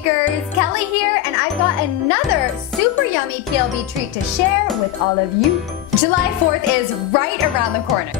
bakers, Kelly here, and I've got another super yummy PLB treat to share with all of you. July 4th is right around the corner.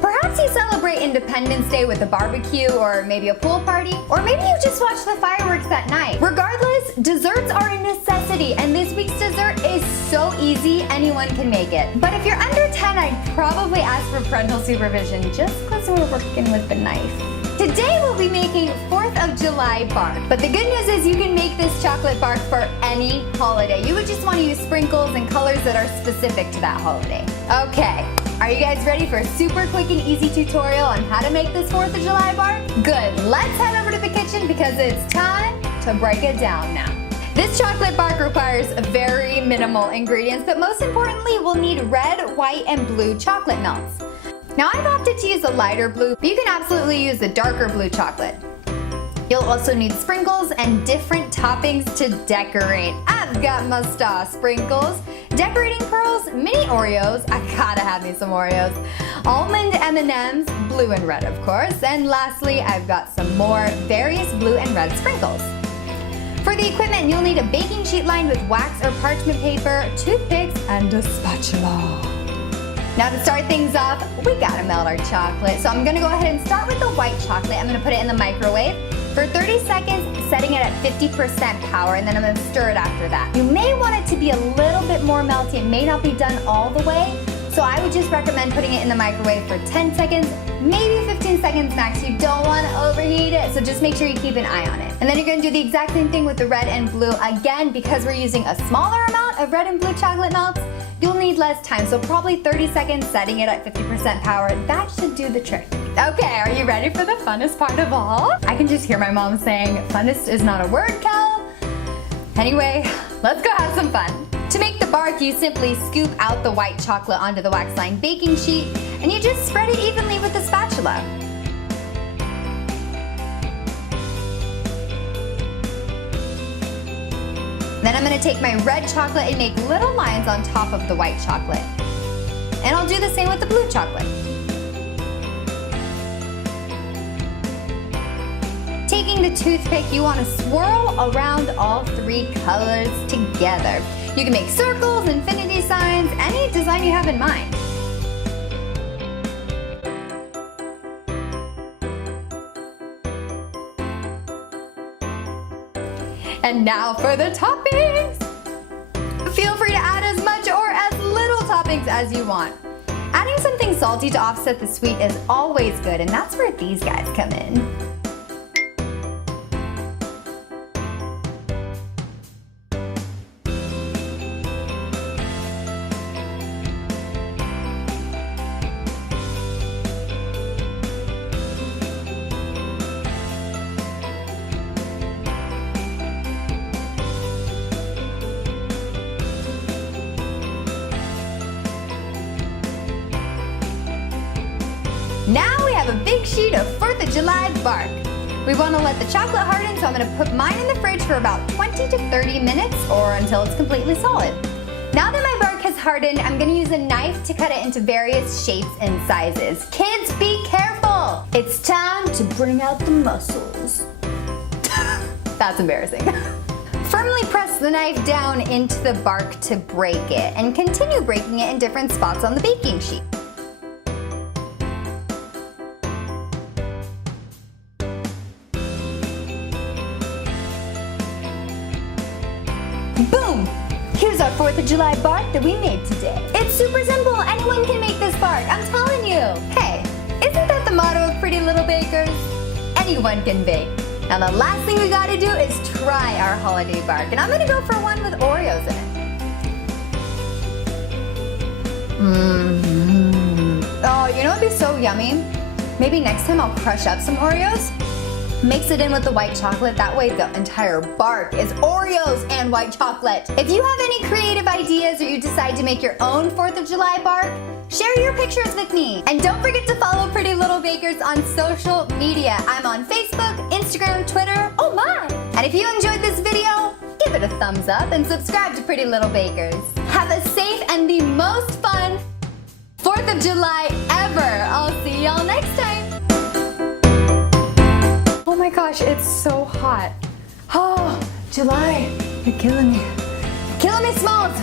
Perhaps you celebrate Independence Day with a barbecue or maybe a pool party, or maybe you just watch the fireworks at night. Regardless, desserts are a necessity, and this week's dessert is so easy, anyone can make it. But if you're under 10, I'd probably ask for parental supervision just because we're working with the knife. Today we'll be making 4th of July bark, but the good news is you can make this chocolate bark for any holiday. You would just want to use sprinkles and colors that are specific to that holiday. Okay, are you guys ready for a super quick and easy tutorial on how to make this 4th of July bark? Good, let's head over to the kitchen because it's time to break it down now. This chocolate bark requires very minimal ingredients, but most importantly, we'll need red, white, and blue chocolate melts. Now I've opted to use a lighter blue, but you can absolutely use the darker blue chocolate. You'll also need sprinkles and different toppings to decorate. I've got my star sprinkles, decorating pearls, mini Oreos, I gotta have me some Oreos, almond M&Ms, blue and red of course, and lastly I've got some more various blue and red sprinkles. For the equipment, you'll need a baking sheet lined with wax or parchment paper, toothpicks, and a spatula. Now to start things off, we gotta melt our chocolate. So I'm gonna go ahead and start with the white chocolate. I'm gonna put it in the microwave for 30 seconds, setting it at 50% power, and then I'm gonna stir it after that. You may want it to be a little bit more melty. It may not be done all the way, so I would just recommend putting it in the microwave for 10 seconds, maybe 15 seconds max. You don't wanna overheat it, so just make sure you keep an eye on it. And then you're gonna do the exact same thing with the red and blue. Again, because we're using a smaller amount of red and blue chocolate melts, you'll need less time, so probably 30 seconds, setting it at 50% power. That should do the trick. Okay, are you ready for the funnest part of all? I can just hear my mom saying, funnest is not a word, Kel. Anyway, let's go have some fun. To make the bark, you simply scoop out the white chocolate onto the wax-lined baking sheet, and you just spread it evenly with a spatula. Then I'm going to take my red chocolate and make little lines on top of the white chocolate. And I'll do the same with the blue chocolate. Taking the toothpick, you want to swirl around all three colors together. You can make circles, infinity signs, any design you have in mind. And now for the toppings! Feel free to add as much or as little toppings as you want. Adding something salty to offset the sweet is always good, and that's where these guys come in. Now we have a big sheet of 4th of July bark. We want to let the chocolate harden, so I'm going to put mine in the fridge for about 20 to 30 minutes or until it's completely solid. Now that my bark has hardened, I'm going to use a knife to cut it into various shapes and sizes. Kids, be careful! It's time to bring out the muscles. That's embarrassing. Firmly press the knife down into the bark to break it, and continue breaking it in different spots on the baking sheet. Boom! Here's our 4th of July bark that we made today. It's super simple. Anyone can make this bark. I'm telling you. Hey, isn't that the motto of Pretty Little Bakers? Anyone can bake. Now the last thing we gotta do is try our holiday bark. And I'm gonna go for one with Oreos in it. Oh, you know what'd be so yummy? Maybe next time I'll crush up some Oreos. Mix it in with the white chocolate, that way the entire bark is Oreos and white chocolate. If you have any creative ideas or you decide to make your own 4th of July bark, share your pictures with me. And don't forget to follow Pretty Little Bakers on social media. I'm on Facebook, Instagram, Twitter, oh my! And if you enjoyed this video, give it a thumbs up and subscribe to Pretty Little Bakers. Have a safe and the most fun 4th of July ever. I'll see y'all next time. Oh my gosh, It's so hot. Oh, July, you're killing me. Killing me, Smalls.